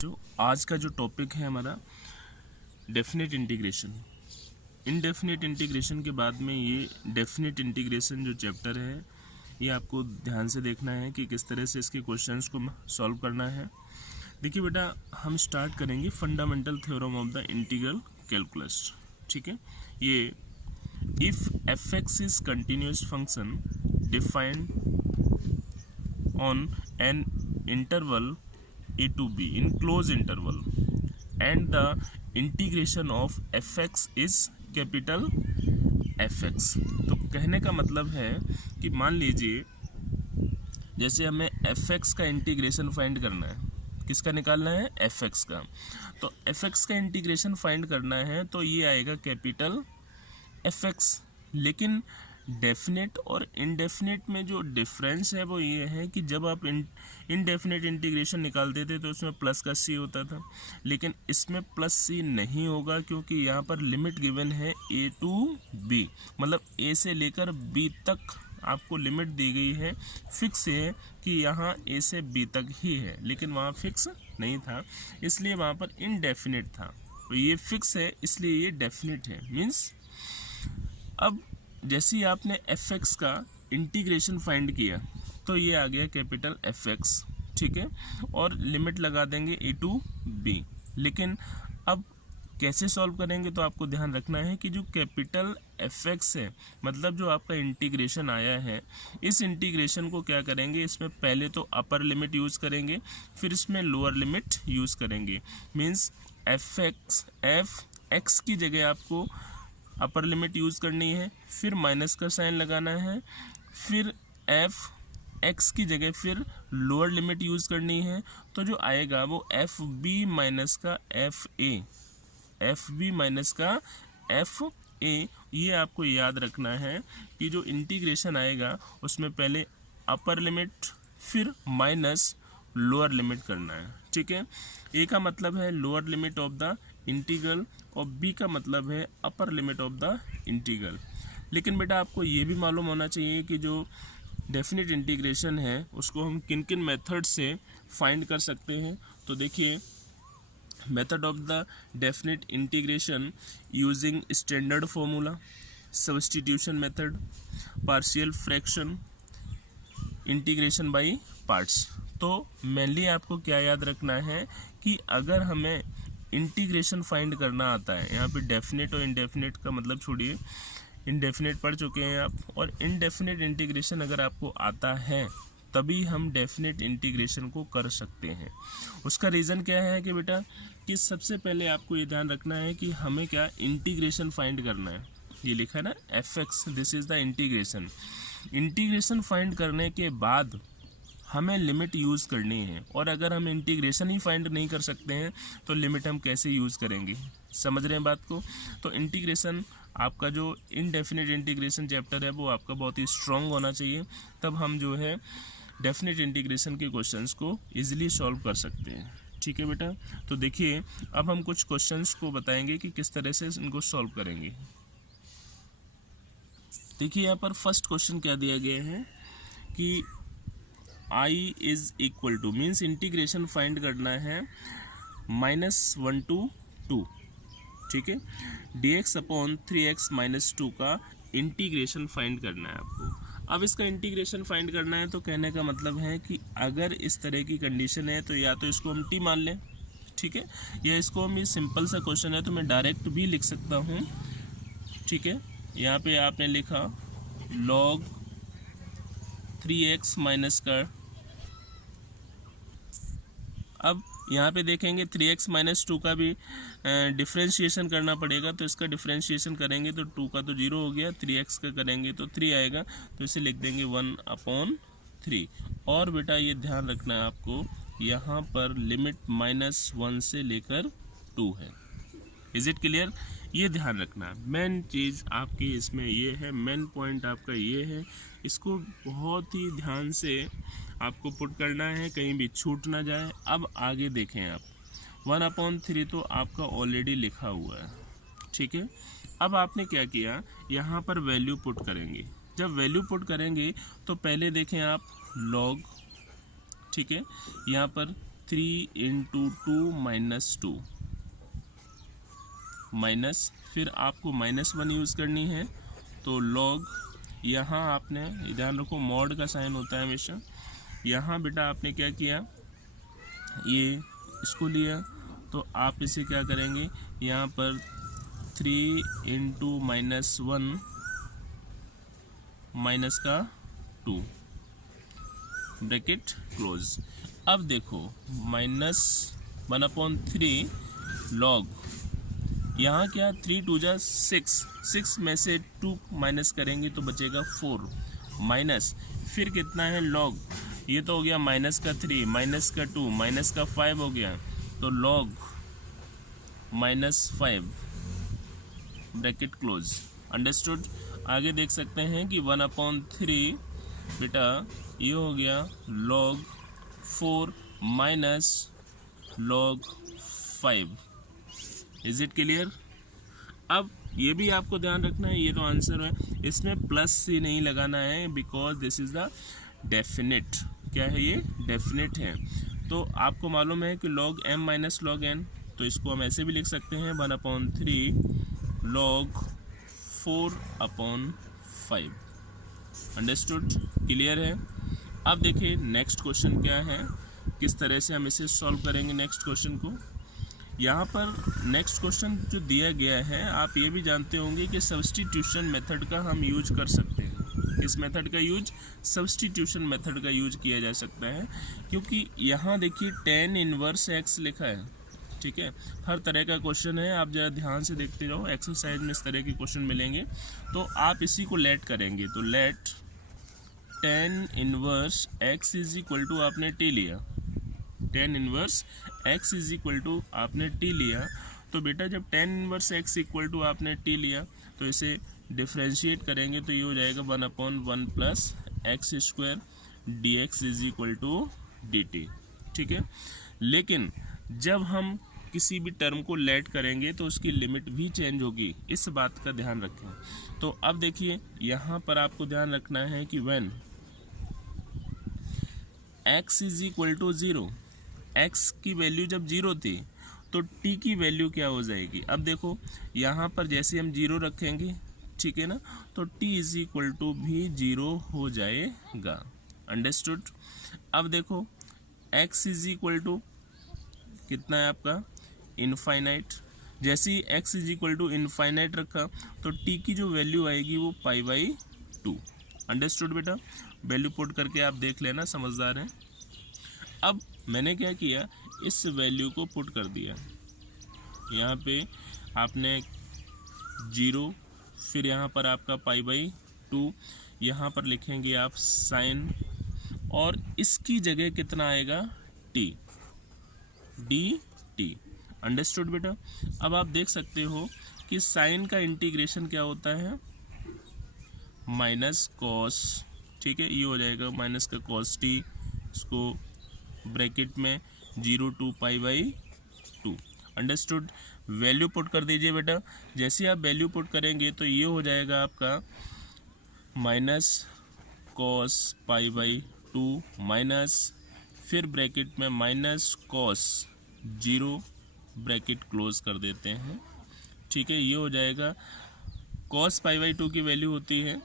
जो आज का जो टॉपिक है हमारा डेफिनेट इंटीग्रेशन। इनडेफिनेट इंटीग्रेशन के बाद में ये डेफिनेट इंटीग्रेशन जो चैप्टर है ये आपको ध्यान से देखना है कि किस तरह से इसके क्वेश्चंस को सॉल्व करना है। देखिए बेटा, हम स्टार्ट करेंगे fundamental theorem of the integral calculus. ठीक है, ये if F x is continuous function defined on an interval a to b in closed interval and the integration of fx is capital fx। तो कहने का मतलब है कि मान लीजिए जैसे हमें fx का इंटीग्रेशन फाइंड करना है, किसका निकालना है, fx का। तो fx का इंटीग्रेशन फाइंड करना है तो ये आएगा कैपिटल fx। लेकिन डेफिनेट और इनडेफिनेट में जो डिफरेंस है वो ये है कि जब आप इनडेफिनेट इंटीग्रेशन निकालते थे तो उसमें प्लस का सी होता था, लेकिन इसमें प्लस सी नहीं होगा क्योंकि यहाँ पर लिमिट गिवन है ए टू बी, मतलब ए से लेकर बी तक आपको लिमिट दी गई है। फिक्स है कि यहाँ ए से बी तक ही है, लेकिन वहाँ फिक्स नहीं था, इसलिए वहाँ पर इनडेफिनेट था। तो ये फिक्स है इसलिए ये डेफिनेट है। मीन्स अब जैसे ही आपने एफ एक्स का इंटीग्रेशन फाइंड किया तो ये आ गया कैपिटल एफ एक्स। ठीक है, और लिमिट लगा देंगे ए टू बी। लेकिन अब कैसे सॉल्व करेंगे तो आपको ध्यान रखना है कि जो कैपिटल एफ एक्स है, मतलब जो आपका इंटीग्रेशन आया है, इस इंटीग्रेशन को क्या करेंगे, इसमें पहले तो अपर लिमिट यूज़ करेंगे, फिर इसमें लोअर लिमिट यूज़ करेंगे। मीन्स एफ एक्स की जगह आपको अपर लिमिट यूज़ करनी है, फिर माइनस का साइन लगाना है, फिर एफ एक्स की जगह फिर लोअर लिमिट यूज़ करनी है। तो जो आएगा वो एफ बी माइनस का एफ ए। ये आपको याद रखना है कि जो इंटीग्रेशन आएगा उसमें पहले अपर लिमिट फिर माइनस लोअर लिमिट करना है। ठीक है, ए का मतलब है lower limit of the integral और बी का मतलब है upper limit of the integral. लेकिन बेटा आपको ये भी मालूम होना चाहिए कि जो डेफिनेट इंटीग्रेशन है उसको हम किन किन मेथड से फाइंड कर सकते हैं। तो देखिए, method of the definite integration using standard formula, substitution method, partial fraction, integration by parts. तो मेनली आपको क्या याद रखना है कि अगर हमें इंटीग्रेशन फाइंड करना आता है, यहाँ पे डेफिनेट और इनडेफिनेट का मतलब छोड़िए, इनडेफिनेट पढ़ चुके हैं आप, और इनडेफिनेट इंटीग्रेशन अगर आपको आता है तभी हम डेफिनेट इंटीग्रेशन को कर सकते हैं। उसका रीज़न क्या है कि बेटा कि सबसे पहले आपको ये ध्यान रखना है कि हमें क्या इंटीग्रेशन फाइंड करना है। ये लिखा है ना F x, this is the integration. Integration find करने के बाद हमें लिमिट यूज़ करनी है, और अगर हम इंटीग्रेशन ही फाइंड नहीं कर सकते हैं तो लिमिट हम कैसे यूज़ करेंगे, समझ रहे हैं बात को। तो इंटीग्रेशन आपका जो इनडेफिनेट इंटीग्रेशन चैप्टर है वो आपका बहुत ही स्ट्रॉन्ग होना चाहिए, तब हम जो है डेफिनेट इंटीग्रेशन के क्वेश्चंस को ईजिली सॉल्व कर सकते हैं। ठीक है बेटा, तो देखिए अब हम कुछ क्वेश्चंस को बताएंगे कि किस तरह से इनको सॉल्व करेंगे। देखिए यहाँ पर फर्स्ट क्वेश्चन क्या दिया गया है कि i is equal to, means integration find करना है -1 to 2। ठीक है, dx अपॉन 3x माइनस 2 का इंटीग्रेशन फाइंड करना है आपको। अब इसका इंटीग्रेशन फाइंड करना है तो कहने का मतलब है कि अगर इस तरह की कंडीशन है तो या तो इसको हम t मान लें, ठीक है, या इसको हम, ये सिंपल सा क्वेश्चन है तो मैं डायरेक्ट भी लिख सकता हूँ। ठीक है, यहाँ पे आपने लिखा log 3x माइनस का, अब यहाँ पे देखेंगे 3x माइनस 2 का भी डिफ्रेंशिएशन करना पड़ेगा, तो इसका डिफ्रेंशिएशन करेंगे तो 2 का तो 0 हो गया, 3x का करेंगे तो 3 आएगा, तो इसे लिख देंगे 1/3। और बेटा ये ध्यान रखना है आपको, यहाँ पर लिमिट -1 से लेकर 2 है। Is it clear? ये ध्यान रखना है। मेन चीज़ आपकी इसमें ये है, मेन पॉइंट आपका ये है, इसको बहुत ही ध्यान से आपको पुट करना है, कहीं भी छूट ना जाए। अब आगे देखें आप, 1/3 तो आपका ऑलरेडी लिखा हुआ है। ठीक है, अब आपने क्या किया, यहाँ पर वैल्यू पुट करेंगे। जब वैल्यू पुट करेंगे तो पहले देखें आप लॉग, ठीक है, यहाँ पर 3 इंटू 2 माइनस 2 माइनस, फिर आपको -1 यूज़ करनी है तो लॉग, यहाँ आपने ध्यान रखो मॉड का साइन होता है हमेशा। यहाँ बेटा आपने क्या किया, ये इसको लिया तो आप इसे क्या करेंगे, यहाँ पर 3 इंटू -1 माइनस का 2 ब्रैकेट क्लोज। अब देखो -1/3 लॉग, यहाँ क्या 3 2 जा 6 में से 2 माइनस करेंगे तो बचेगा 4 माइनस, फिर कितना है लॉग, ये तो हो गया माइनस का 3 माइनस का 2 माइनस का 5 हो गया, तो लॉग -5 ब्रैकेट क्लोज। अंडरस्टूड। आगे देख सकते हैं कि 1/3 बेटा ये हो गया log 4 minus log 5। Is it clear? अब ये भी आपको ध्यान रखना है, ये तो आंसर है, इसमें प्लस से नहीं लगाना है because this is the definite. क्या है ये? डेफिनेट है। तो आपको मालूम है कि log m minus log n, तो इसको हम ऐसे भी लिख सकते हैं 1/3 log 4/5। अंडरस्टूड? क्लियर है? अब देखिए नेक्स्ट क्वेश्चन क्या है, किस तरह से हम इसे सॉल्व करेंगे नेक्स्ट क्वेश्चन को। यहाँ पर नेक्स्ट क्वेश्चन जो दिया गया है, आप ये भी जानते होंगे कि सब्स्टिट्यूशन मेथड का हम यूज कर सकते हैं। इस मेथड का यूज, सब्स्टिट्यूशन मेथड का यूज किया जा सकता है, क्योंकि यहाँ देखिए tan इनवर्स x लिखा है, ठीक है। हर तरह का क्वेश्चन है, आप ज़रा ध्यान से देखते रहो, एक्सरसाइज में इस तरह के क्वेश्चन मिलेंगे, तो आप इसी को लेट करेंगे। तो let tan inverse x is equal to आपने t लिया, tan inverse x is equal to आपने t लिया, तो बेटा जब tan inverse x equal to आपने t लिया तो इसे डिफ्रेंशिएट करेंगे तो ये हो जाएगा 1/1 plus x square dx is equal to dt, ठीक है। लेकिन जब हम किसी भी टर्म को लेट करेंगे तो उसकी लिमिट भी चेंज होगी, इस बात का ध्यान रखें। तो अब देखिए यहाँ पर आपको ध्यान रखना है कि when x is equal to 0, x की वैल्यू जब 0 थी तो t की वैल्यू क्या हो जाएगी। अब देखो यहाँ पर जैसे हम 0 रखेंगे, ठीक है ना, तो t इज इक्वल टू भी 0 हो जाएगा। अंडरस्टूड? अब देखो x इज इक्वल टू कितना है आपका, इनफाइनाइट। जैसे ही x is equal to infinite रखा तो t की जो वैल्यू आएगी वो π/2। अंडरस्टूड बेटा? वैल्यू पुट करके आप देख लेना, समझदार हैं। अब मैंने क्या किया, इस वैल्यू को पुट कर दिया यहाँ पे, आपने 0, फिर यहाँ पर आपका π/2, यहाँ पर लिखेंगे आप साइन, और इसकी जगह कितना आएगा, t dt। अंडरस्टूड बेटा? अब आप देख सकते हो कि साइन का इंटीग्रेशन क्या होता है, माइनस कॉस, ठीक है, ये हो जाएगा माइनस का कॉस t, इसको ब्रैकेट में 0 to π/2। अंडरस्टूड? वैल्यू पुट कर दीजिए बेटा। जैसे आप वैल्यू पुट करेंगे तो ये हो जाएगा आपका माइनस कॉस π/2 माइनस, फिर ब्रैकेट में माइनस कॉस 0 ब्रैकेट क्लोज कर देते हैं, ठीक है। ये हो जाएगा कॉस π/2 की वैल्यू होती है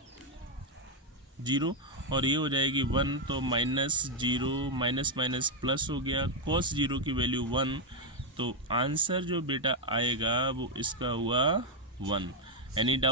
0 और ये हो जाएगी 1, तो -0 माइनस माइनस प्लस हो गया, कॉस 0 की वैल्यू 1, तो आंसर जो बेटा आएगा वो इसका हुआ 1। Any doubt?